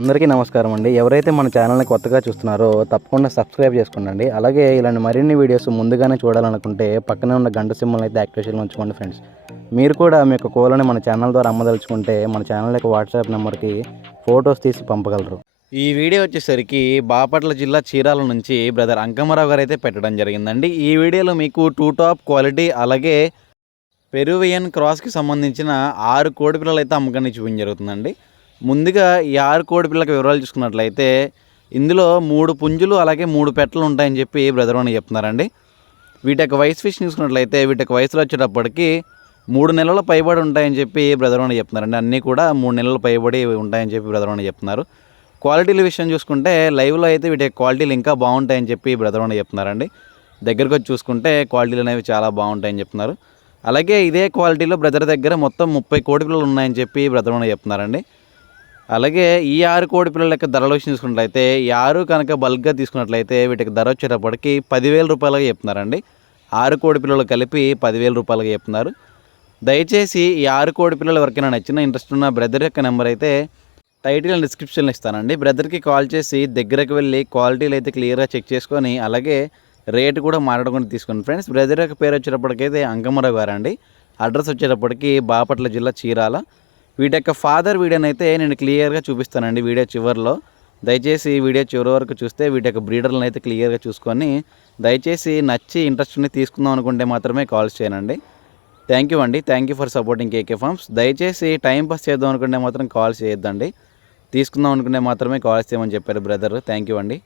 అందరికీ నమస్కారం అండి. ఎవరైతే మన ఛానల్ని కొత్తగా చూస్తున్నారో తప్పకుండా సబ్స్క్రైబ్ చేసుకోండి అలాగే ఇలాంటి మరిన్ని వీడియోస్ ముందుగానే చూడాలనుకుంటే పక్కనే ఉన్న గంట సింబల్ అయితే యాక్టివేషన్లో ఉంచుకోండి ఫ్రెండ్స్. మీరు కూడా మీ యొక్క కోలని మన ఛానల్ ద్వారా అమ్మదలుచుకుంటే మన ఛానల్ యొక్క వాట్సాప్ నెంబర్కి ఫొటోస్ తీసి పంపగలరు. ఈ వీడియో వచ్చేసరికి బాపట్ల జిల్లా చీరాల నుంచి బ్రదర్ అంకమరావు గారు అయితే పెట్టడం జరిగిందండి. ఈ వీడియోలో మీకు టూ టాప్ క్వాలిటీ అలాగే పెరువియన్ క్రాస్కి సంబంధించిన ఆరు కోడి పిల్లలు అయితే అమ్మకాన్ని చూపించడం జరుగుతుందండి. ముందుగా ఈ ఆరు కోడి పిల్లలకు వివరాలు చూసుకున్నట్లయితే ఇందులో మూడు పుంజులు అలాగే మూడు పెట్టలు ఉంటాయని చెప్పి బ్రదర్ అని చెప్తున్నారండి. వీటి యొక్క వయసు ఫిష్ చూసుకున్నట్లయితే వీటి యొక్క వయసులో వచ్చేటప్పటికి మూడు నెలల పైబడి ఉంటాయని చెప్పి బ్రదర్ అని చెప్తున్నారండి. అన్నీ కూడా మూడు నెలల పైబడి ఉంటాయని చెప్పి బ్రదర్ అని చెప్తున్నారు. క్వాలిటీల విషయం చూసుకుంటే లైవ్లో అయితే వీటి క్వాలిటీలు ఇంకా బాగుంటాయని చెప్పి బ్రదర్ అని చెప్తున్నారండి. దగ్గరకు వచ్చి చూసుకుంటే క్వాలిటీలు అనేవి చాలా బాగుంటాయని చెప్తున్నారు. అలాగే ఇదే క్వాలిటీలో బ్రదర్ దగ్గర మొత్తం ముప్పై కోడి పిల్లలు ఉన్నాయని చెప్పి బ్రదర్ అని చెప్తున్నారండి. అలాగే ఈ ఆరు కోడి పిల్లల యొక్క ధరలు చూసుకున్నట్లయితే ఈ ఆరు కనుక బల్క్గా తీసుకున్నట్లయితే వీటికి ధర వచ్చేటప్పటికి పదివేల రూపాయలుగా చెప్తున్నారండి. ఆరు కోడి పిల్లలు కలిపి పదివేల రూపాయలుగా చెప్తున్నారు. దయచేసి ఈ ఆరు కోడి పిల్లలు ఎవరికైనా నచ్చిన ఇంట్రెస్ట్ ఉన్న బ్రదర్ యొక్క నెంబర్ అయితే టైటిల్ అండ్ డిస్క్రిప్షన్లో ఇస్తానండి. బ్రదర్కి కాల్ చేసి దగ్గరకు వెళ్ళి క్వాలిటీలు అయితే క్లియర్గా చెక్ చేసుకొని అలాగే రేట్ కూడా మాట్లాడుకొని తీసుకోండి ఫ్రెండ్స్ బ్రదర్ యొక్క పేరు వచ్చేటప్పటికైతే అంకమరావు గారండి. అడ్రస్ వచ్చేటప్పటికి బాపట్ల జిల్లా చీరాల. వీటి యొక్క ఫాదర్ వీడియోనైతే నేను క్లియర్గా చూపిస్తానండి వీడియో చివరిలో. దయచేసి ఈ వీడియో చివరి వరకు చూస్తే వీటి యొక్క బ్రీడర్లను అయితే క్లియర్గా చూసుకొని దయచేసి నచ్చి ఇంట్రెస్ట్ని తీసుకుందాం అనుకుంటే మాత్రమే కాల్స్ చేయనండి. థ్యాంక్ యూ అండి. Thank you for supporting KK farms దయచేసి టైం పాస్ చేద్దాం అనుకుంటే మాత్రం కాల్ చేయొద్దండి. తీసుకుందాం అనుకుంటే మాత్రమే కాల్ చేయమని చెప్పారు బ్రదర్. థ్యాంక్ యూ అండి.